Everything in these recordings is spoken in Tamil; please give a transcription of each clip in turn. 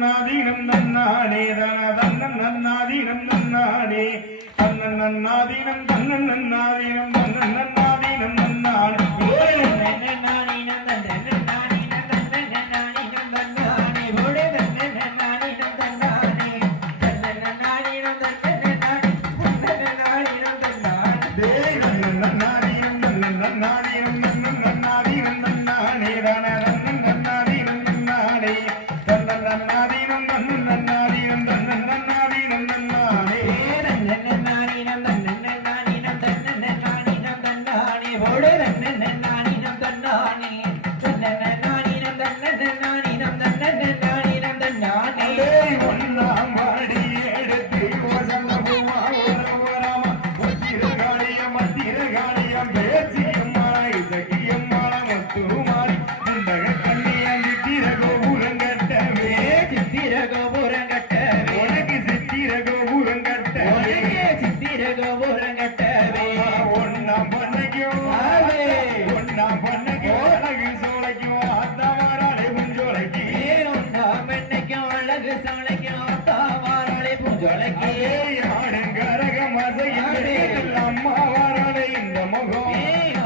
நாதீனம் நன்னாடே தனதன்னன் நன்னாதீனம் நன்னாடே தன்னன் நன்னாதீனம் தன்னன் நன்னாதீனம் தன்னன் நன்னாதீனம் நன்னாடே நன்னாதீனம் தன்னன் நன்னாதீனம் தன்னன் நன்னாதீனம் தன்னாடே போடே தன்னன் நன்னாதீனம் தன்னாடே தன்னன் நன்னாதீனம் தன்னன் நன்னாதீனம் தன்னாடே தன்னன் நன்னாதீனம் தன்னன் நன்னாதீனம் தன்னன் நன்னாதீனம் தன்னாடே தனதன்னன் நன்னாதீனம் நன்னாடே தன்னன் நன்னாதீனம் தன்னன் நன்னாதீனம் தன்னன் நன்னாதீனம் நன்னாடே தன்னன் நன்னாதீனம் தன்னன் நன்னாதீனம் தன்னன் நன்னாதீனம் தன்னாடே போடே தன்னன் நன்னாதீனம் தன்னாடே தன்னன் நன்னாதீனம் தன்னன் நன்னாதீனம் தன்னன் நன்னாதீனம் தன்னாடே ஒன்னாம் வாடி எடுத்து வசந்த பூமா ஓரவரமா ஒத்திரகாளியம் மத்திரகாளியம் பேச்சியம்மா இசக்கியம்மா முத்துமாரி அந்தக கண்ணியம் சித்திர கோபுரம் கட்டவே சித்திர கோபுரம் கட்டவே உனக்கு சித்திர கோபுரம் கட்டவே சித்திர கோபுரம் கட்டவே ஒன்னாம் பண்ணைக்கும் ஒன்னாம் பண்ணைக்கும் அழகு சோலைக்கும் அத்தவாராளே புஞ்சோலைக்கு ஒன்னாம் பண்ணைக்கும் அழகு சோலைக்கும் அத்தவாராளே புஞ்சோலைக்கு ஆடுங்கரகம் அசையில் அம்மா வாராளே இந்த முகம்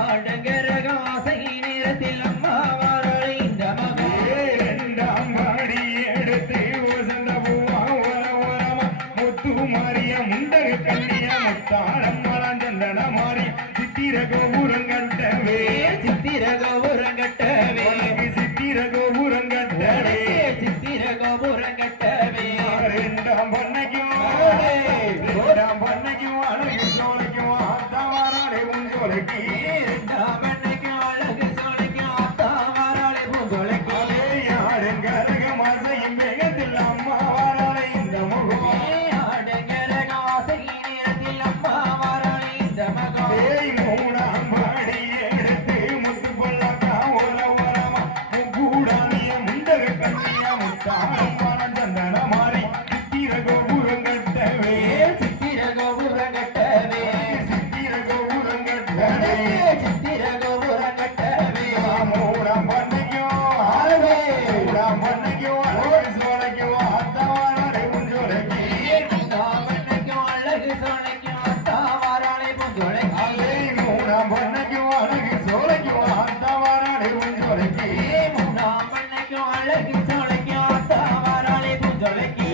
ஆடுங்கரகம் அசையின் நேரத்தில் அம்மா வாராளே இந்த முகம் இரண்டாம் வாடி எடுத்து வசந்த பூவா ஓரமா முத்து மாறிய முண்டக கண்ணிய முத்தாரம் மலந்தன மாறி சித்திர கோபுரம் கட்டவே சித்திர கோபுரம் கட்டவே சித்திர கோபுரம் கட்டவே சித்திர கோபுரம் கட்டவே இரண்டாம் பண்ணைக்கும் இரண்டாம் பண்ணைக்கும் அழகு சோலைக்கும் அத்தவாராளே பூஞ்சோலைக்கு இரண்டாம் பண்ணைக்கும் அழகு சோலைக்கும் அத்தவாராளே பூஞ்சோலைக்கு ஆடுங்கரகம் அசையும் வேகத்தில் அம்மா வாராளே இந்த முகம் ஆடுங்கரகம் அசையின் நேரத்தில் அம்மா வாராளே இந்த முகம் மூணாம் பாடி எடுத்து முத்து பொல்லாக்கா ஓரமா முக்கூடானிய முண்டக கண்ணிய முத்தாரம் சந்தன மாறி சித்திர கோபுரம் கட்டவே சித்திர கோபுரம் கட்டவே சித்திர கோபுரம் கட்டவே சித்திர கோபுரம் கட்டவே மூணாம் பண்ணைக்கும் மூணாம் பண்ணைக்கும் அழகு சோலைக்கும் அத்தவாராளே புஞ்சோலைக்கு மூணாம் பண்ணைக்கும் அழகு சோலைக்கும் அத்தவாராளே புஞ்சோலைக்கு மூணாம் பண்ணைக்கும் அழகு சோலைக்கும் அத்தவாராளே புஞ்சோலைக்கு மூணாம் பண்ணைக்கும் அழகு சோலைக்கும் அத்தவாராளே புஞ்சோலைக்கு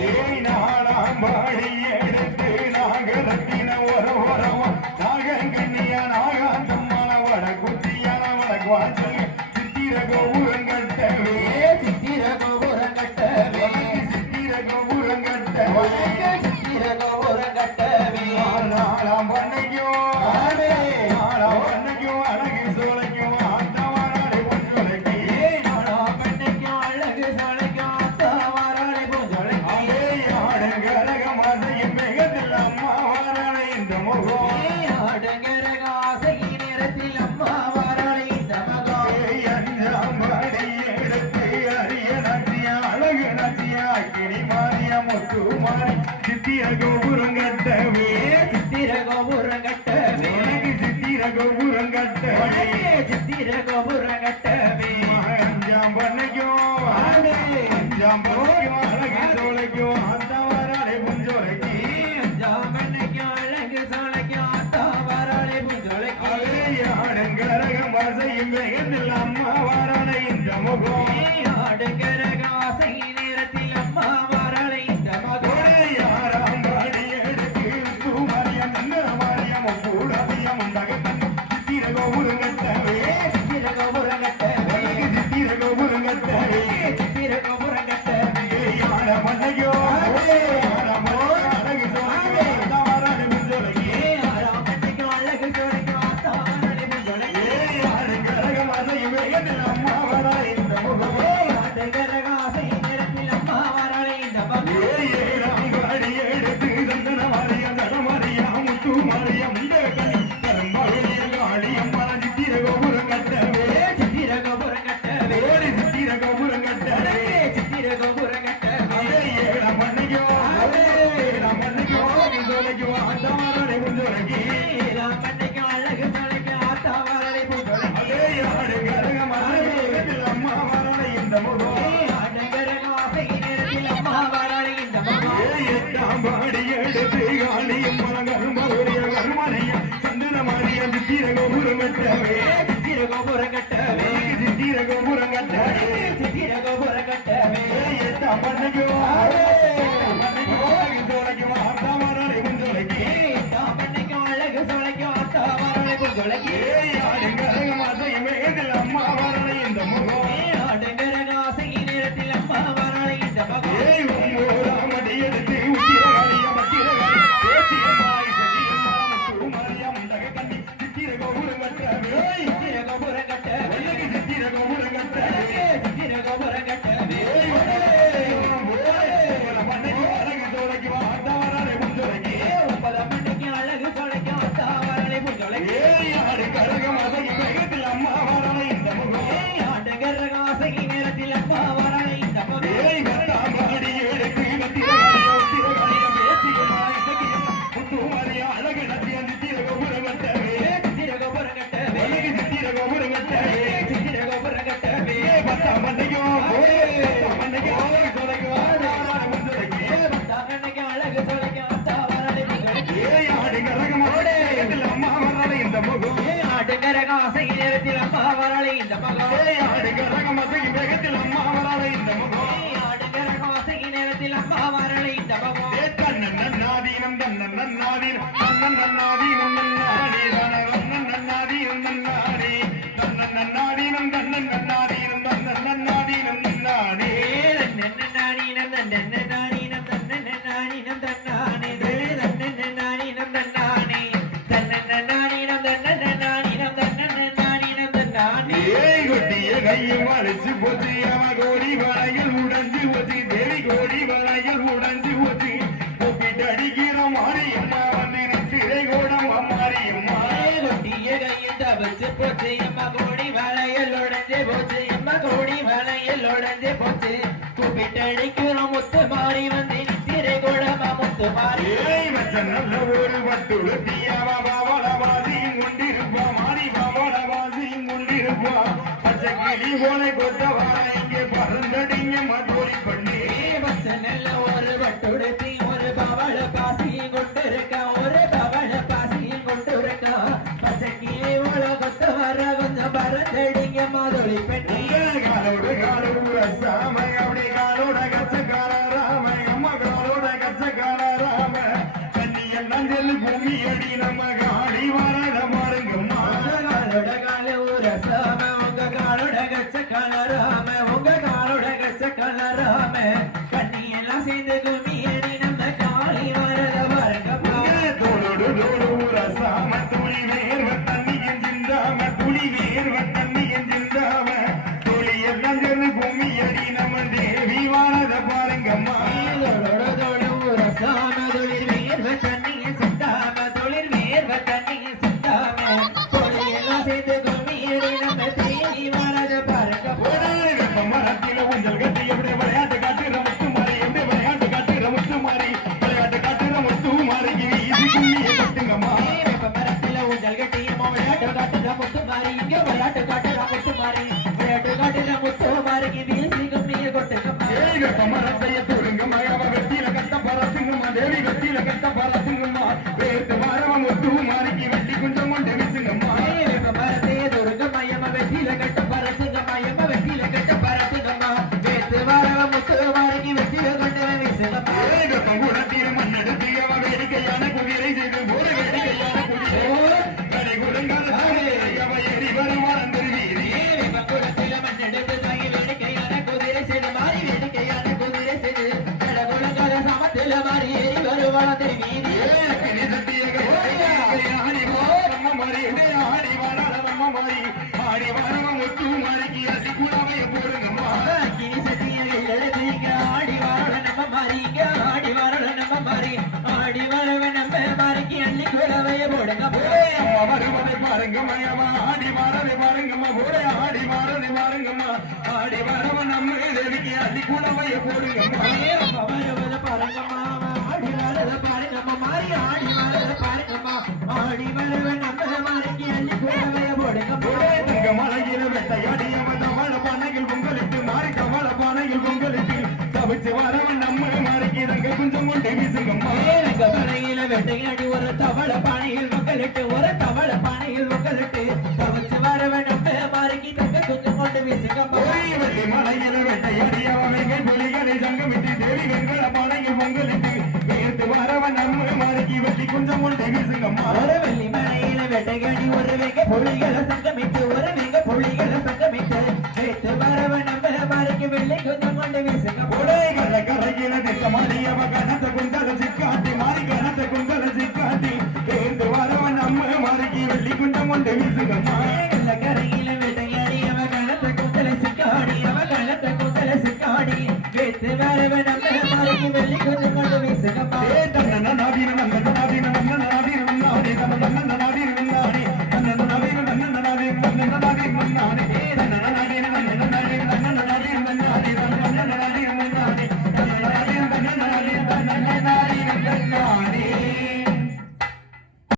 நாலாம் பாடி எடுத்து நாகரத்தின ஓரமா நாகங்கண்ணிய நாகாந்தம்மான வடகுத்தியான வடகுவாச்சல் சித்திர கோபுரம் கட்டவே சித்திர கோபுரம் கட்டவே சித்திர கோபுரம் கட்டவே சித்திர கோபுரம் கட்டவே நாலாம் பண்ணைக்கும் நாலாம் பண்ணைக்கும் அழகு சோலைக்கும் அத்தவாராளே புஞ்சோலைக்கு நாலாம் பண்ணைக்கும் அழகு சோலைக்கும் அத்தவாராளே புஞ்சோலைக்கு ஆடுங்கரகம் அசையும் வேகத்தில் அம்மா வாராளே இந்த முகம் ஆடுங்கரகம் அசையின் நேரத்தில் அம்மா வாராளே இந்த முகம் அஞ்சாம் பாடி எடுத்து அரிய நச்சியா அழகு நச்சியா கிளி மாறிய முத்து மாறி சித்திர கோபுரம் கட்டவே சித்திர கோபுரம் கட்டவே சித்திர கோபுரம் கட்டவே சித்திர கோபுரம் கட்டவே அஞ்சாம் பண்ணைக்கும் அஞ்சாம் பண்ணைக்கும் அழகு சோலைக்கும் அத்தவாராளே புஞ்சோலைக்கு அஞ்சாம் பண்ணைக்கும் அழகு சோலைக்கும் அத்தவாராளே புஞ்சோலைக்கு ஆடுங்கரகம் அசையும் வேகத்தில் அம்மா வாராளே இந்த முகம் ஆடுங்கரகம் அசையின் நேரத்தில் அம்மா வாராளே இந்த முகம் யாராம் பாடி எடுத்து தூமாரியம் மாரியம் கூடாதியம் உண்டகத்தன் சித்திர கோபுரம் கட்டவே சித்திர கோபுரம் கட்டவே சித்திர கோபுரம் கட்டவே சித்திர கோபுரம் கட்டவே யார மண்ணையோ அழகு சோலைக்கு அத்தவாராளே புஞ்சோலைக்கு யாராம் மண்ணைக்கும் அழகு சோலைக்கு அத்தவாராளே புஞ்சோலைக்கு ஆடுங்கரகம் அசையும் வேகத்தில் அம்மா வாராளே இந்த முகம் ஆடுங்கரகம் அசையின் நேரத்தில் அம்மா வாராளே இந்த முகம் ஏழாம் பாடி எடுத்து சந்தன மாறிய தடமாரியா முத்து மாறிய முண்டக கண்ணி கரம்பாளிய காளியம்மா சித்திர கோபுரம் கட்டவே சித்திர கோபுரம் கட்டவே சித்திர கோபுரம் கட்டவே சித்திர கோபுரம் கட்டவே பாடி எடுத்து காளியும் கரும்புரிய கருமனைய சந்தன மாறிய சித்திர கோபுரம் கட்டவே சித்திர கோபுரம் கட்டவே சித்திர கோபுரம் கட்டவே சித்திர கோபுரம் கட்டவே எட்டாம் பண்ணைக்கு சோலைக்கு மாத்தாமரை முஞ்சோலைக்கு எட்டாம் பண்ணைக்கு அழகு சோலைக்கு ஆத்தாமரை முஞ்சோலைக்கு ஆடுங்கிற மாசையும் வேகத்தில் அம்மா வரலை இந்த முகம் ஆடுங்கிற காசையின் நேரத்தில் அம்மா வரலை இந்த மகம் மடி எடுத்து உத்திரகாளிய மத்திரகாளி பேச்சியம்மாய் சதியம்மா முத்துமாரியா முண்டக கண்ணி சித்திர கோபுரம் கட்டவே சித்திர கோபுரம் கட்டவே சித்திர கோபுரம் கட்டவே சித்திர கோபுரம் கட்டவே ஒன்பதாம் மணிக்கு அழகு சோலைக்கு ஆத்தாமரை முஞ்சோலைக்கு ஆடுங்கிற காசையின் நேரத்தில் அம்மா வரலை இந்த மகம் சித்திர கோபுரம் கட்டவே சித்திர கோபுரம் கட்டவே பத்தாம் மணிக்கு அழகு சோலைக்கு ஆத்தாமரை முஞ்சோலைக்கு அம்மா வரலை இந்த முகம் ஆடுங்கிற காசையின் நேரத்தில் அம்மா வரலை இந்த மகம் வேகத்தில் அம்மா வரலை இந்த முகம் ஆடுங்கிற காசையின் நேரத்தில் அம்மா வரலை இந்த மகம் நன்னாதீனம் தன்னன் நன்னாதீனம் தன்னன் நன்னாதீனம் நன்னானே தனவன் நன்னாதீனம் நன்னானே தன்னன் நன்னாதீனம் தன்னன் நன்னாதீனம் தன்னன் நன்னாதீனம் நன்னானே நன்னநானீனம் தன்னநானீனம் தன்னநானீனம் தன்னானே தன்னநானீனம் தன்னானே தன்னநானீனம் தன்னநானீனம் தன்னநானீனம் தன்னானே ஏய் கொட்டிய கையும் அழைச்சு போச்சு அவ கோடி வரையில் உடைஞ்சு போச்சு தேவி கோடி வரையில் உடைஞ்சு போச்சு கூப்பிட்டு அடிக்கிற மாரியம்மா வந்து திரை கோடம் மாரியம்மா கொட்டிய கையில் தவச்சு போச்சு அம்மா கோடி வளையல் உடைஞ்சு போச்சு அம்மா கோடி வளையல் உடைஞ்சு போச்சு கூப்பிட்டு அடிக்கிறோம் முத்து மாறி வந்து நித்திரை குழமா முத்து மாறி ஏய் மச்சன் நல்ல ஒரு வட்டுடுத்தி அவ பாவள வாசியும் கொண்டிருப்பா மாறி பாவள வாசியும் கொண்டிருப்பா பச்சை கிளி போல கொத்தவார இங்கே பறந்தடிங்க மதுரை பண்ணி பச்சனல்ல ஒரு வட்டுடுத்தி ஒரு பவள பாசியும் கொண்டிருக்கா ஒரு பவள பாசியும் கொண்டிருக்கா பச்சைக்கு இவ்வளோ கொத்த வர கொஞ்சம் பறந்தடிங்க மதுரை பெண்ணி காலோடு காலூர சாம அப்படி காலோட கச்சக்கார ராம அம்மா காலோட கச்சக்கார ராம கண்ணி எல்லாம் செல்லு பூமி அடி நம்ம காடி வரத பாருங்கம்மா காலோட கால ஊர சாம உங்க காலோட கச்ச கலராம உங்க காலோட கச்ச கலராம கண்ணி எல்லாம் சேர்ந்து கும்மியடி நம்ம காளி வரத பாருங்கப்பா தோளோடு தோடு ஊர சாம துளி வேர்வ தண்ணி எஞ்சிந்தாம துளி வேர்வ தண்ணி எஞ்சிந்தாம துளி எல்லாம் செல்லு பூமி அடி நம்ம தேவி வரத பாருங்கம்மா தோளோட தோடு ஊர சாம தொழில் வேர்வ தண்ணிய சிந்தாம தொழில் வேர்வ தண்ணிய சிந்தாம தொழில் எல்லாம் சேர்ந்து கும்மியடி நம்ம தேவி வரத பாருங்கப்பா மரத்தில ஊஞ்சல் கட்டி எப்படி விளையாட்டு காட்டுற முத்து மாறி எப்படி விளையாட்டு காட்டுற முத்து மாறி விளையாட்டு காட்டுற முத்து மாறி இது கும்மியை கட்டுங்கம்மா மரத்துல ஊஞ்சல் கட்டியம்மா விளையாட்டு காட்டுற முத்து மாறி இங்க விளையாட்டு காட்டுற முத்து மாறி விளையாட்டு காட்டுற முத்து மாறி வீசி கும்மிய கொட்டுங்கம்மா ஏகப்ப மரத்தைய தூருங்கம்மா அவ வெட்டியில கட்ட பரத்துங்கம்மா தேவி வெட்டியில கட்ட பரத்துங்கம்மா வேத்து மரவ முத்து மாறிக்கு வெட்டி கொஞ்சம் கொண்டு வீசுங்கம்மா மரத்தையே துருங்கம்மா எம்ம வெட்டியில கட்ட பறத்துங்கம்மா எம்ம வெட்டியில கட்ட பறத்துங்கம்மா வேத்து வரவ முத்து மாறி வெட்டியில கொண்டு வீசுங்கம்மா ஏகப்ப குடத்தீர மண்ணெடுத்து அவ வேடிக்கையான குதிரை செய்து போல வேடிக்கையான குதிரை கடை குடுங்காத அவ ஏறி வரும் மரம் திருவீதி குளத்தில மண்ணெடுத்து தாங்கி வேடிக்கையான குதிரை செய்து மாறி வேடிக்கையான குதிரை செய்து கடகுளங்கால சமத்துல மாறி ஏறி வருவாள திருவீதி கிணி சத்தியை எழுதிங்க ஆடி வாழ நம்ம மாறிங்க ஆடி வாழ நம்ம மாறி ஆடி வரவ நம்ம மாறிக்கு அள்ளி குழவைய போடுங்க வருவத பாருங்கம்மா ஆடி வரத பாருங்கம்மா மாறி ஆடி வரத பாருங்கம்மா ஆடி வரவ நம்ம மாறிக்கு அள்ளி குழவைய போடுங்க பொங்கலிட்டு தவிச்சு வரவன் நம்ம மாறிக்கு கொஞ்சம் கொண்டு வீசுங்கம்மா கோடி வெண்கல பானையில் பொங்கலிட்டு வேர்த்து வரவன் நம்ம மாறி வெட்டி கொஞ்சம் கொண்டு வீசுங்கம்மா ஒரு வெள்ளி மலையில வெட்டைகடி ஒரு வெங்க புலிகளை சங்கமிட்டு ஒரு வெங்க புலிகளை சங்கமிட்டு வேத்து வரவன் நம்ம மாறிக்கு வெள்ளி கொஞ்சம் கொண்டு வீசுங்க கரையில நிற்க மாறியவ கணத்தை